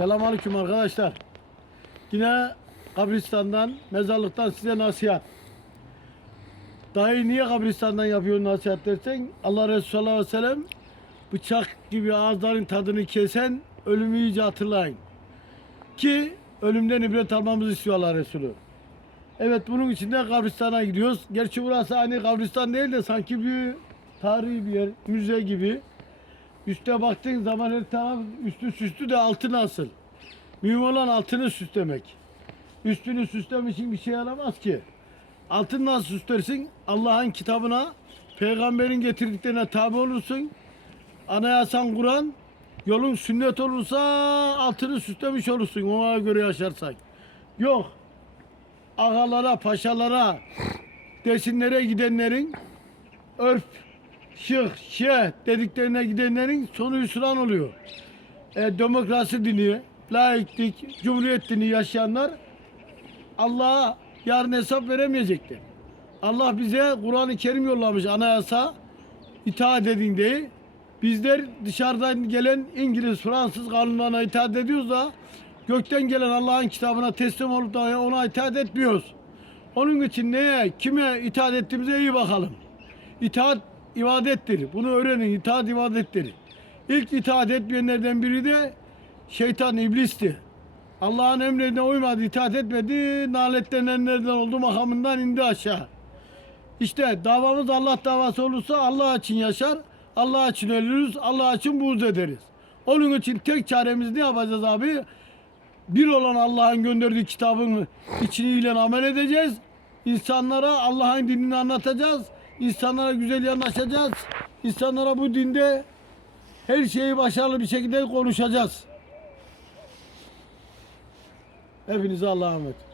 Selamünaleyküm arkadaşlar. Yine kabristandan, mezarlıktan size nasihat. Dayı niye kabristandan yapıyor nasihat dersen Allah Resulü sallallahu aleyhi ve sellem bıçak gibi ağızların tadını kesen ölümü iyice hatırlayın. Ki ölümden ibret almamızı istiyor Allah Resulü. Evet bunun için de kabristana gidiyoruz. Gerçi burası hani kabristan değil de sanki bir tarihi bir yer, müze gibi. Üste baktığın zaman her taraf üstü süslü de altı nasıl? Mühim olan altını süslemek. Üstünü süslemek için bir şey yaramaz ki. Altın nasıl süslersin? Allah'ın kitabına, peygamberin getirdiklerine tabi olursun. Anayasan Kur'an, yolun sünnet olursa altını süslemiş olursun ona göre yaşarsan. Yok. Ağalara, paşalara, desinlere gidenlerin örf, şık, şeh dediklerine gidenlerin sonu hüsran oluyor. E, demokrasi dini, laiklik, cumhuriyet dini yaşayanlar Allah'a yarın hesap veremeyecekler. Allah bize Kur'an-ı Kerim yollamış anayasa itaat edin diye. Bizler dışarıdan gelen İngiliz, Fransız kanunlarına itaat ediyoruz da gökten gelen Allah'ın kitabına teslim olup da ona itaat etmiyoruz. Onun için neye, kime itaat ettiğimize iyi bakalım. İtaat ibadettir. Bunu öğrenin. İtaat ibadettir. İlk itaat etmeyenlerden biri de şeytan, iblisti. Allah'ın emrine uymadı, itaat etmedi, naletlenenlerden oldu makamından indi aşağı. İşte davamız Allah davası olursa Allah için yaşar, Allah için ölürüz, Allah için buğz ederiz. Onun için tek çaremiz ne yapacağız abi? Bir olan Allah'ın gönderdiği kitabın içiyle amel edeceğiz. İnsanlara Allah'ın dinini anlatacağız. İnsanlara güzel yanaşacağız. İnsanlara bu dinde her şeyi başarılı bir şekilde konuşacağız. Hepinize Allah'a emanet.